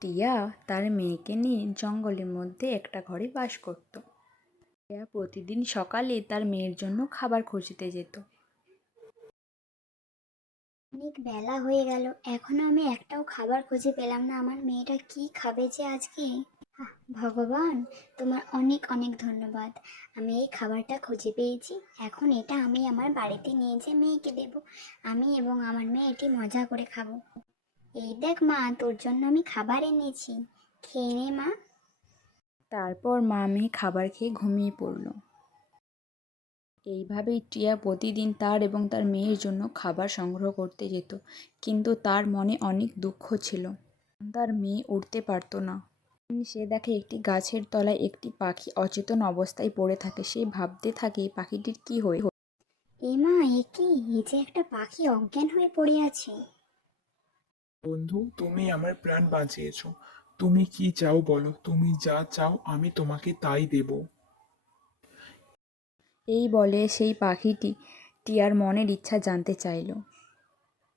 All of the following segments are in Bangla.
টিয়া তার মেয়েকে নিয়ে জঙ্গলের মধ্যে একটা ঘরে বাস করত। টিয়া প্রতিদিন সকালে তার মেয়ের জন্য খাবার খুঁজতে যেত। অনেক বেলা হয়ে গেল। এখনও আমি একটাও খাবার খুঁজে পেলাম না। আমার মেয়েটা কি খাবে যে আজকে? ভগবান, তোমার অনেক অনেক ধন্যবাদ। আমি এই খাবারটা খুঁজে পেয়েছি। এখন এটা আমি আমার বাড়িতে নিয়ে যেয়ে মেয়েকে দেব। আমি এবং আমার মেয়ে এটি মজা করে খাব। এই দেখ মা তোর জন্য আমি খাবার এনেছি। খেয়ে নে মা। তারপর মা মেয়ে খাবার খেয়ে ঘুমিয়ে পড়ল। এইভাবেই টিয়া প্রতিদিন তার এবং তার মেয়ের জন্য খাবার সংগ্রহ করতে যেত কিন্তু তার মনে অনেক দুঃখ ছিল। তার মেয়ে উঠতে পারতো না। সে দেখে একটি গাছের তলায় একটি পাখি অচেতন অবস্থায় পড়ে থাকে। সে ভাবতে থাকে পাখিটির কি হয়ে এ মা এ কি? এই যে একটা পাখি অজ্ঞান হয়ে পড়ে আছে। বন্ধু, তুমি আমার প্রাণ বাঁচিয়েছো। তুমি কি চাও বলো? তুমি যা চাও আমি তোমাকে তাই দেব। এই বলে সেই পাখিটি টিয়ার মনের ইচ্ছা জানতে চাইল।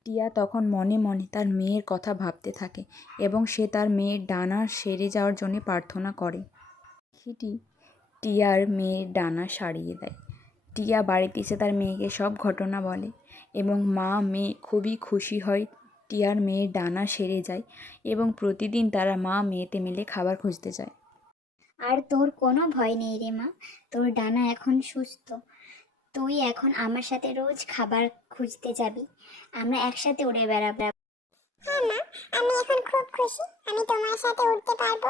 টিয়া তখন মনে মনে তার মেয়ের কথা ভাবতে থাকে এবং সে তার মেয়ের ডানা সেরে যাওয়ার জন্য প্রার্থনা করে। পাখিটি টিয়ার মেয়ের ডানা সারিয়ে দেয়। টিয়া বাড়িতে এসে তার মেয়েকে সব ঘটনা বলে এবং মা মেয়ে খুবই খুশি হয় টিয়ার মেয়ের ডানা সেরে যায় এবং প্রতিদিন তারা মা মেয়েতে মিলে খাবার খুঁজতে যায়। আর তোর কোনো ভয় নেই রে মা তোর ডানা এখন সুস্থ। তুই এখন আমার সাথে রোজ খাবার খুঁজতে যাবি। আমরা একসাথে উড়ে বেড়াবো। হ্যাঁ মা আমি এখন খুব খুশি। আমি তোমার সাথে উঠতে পারব।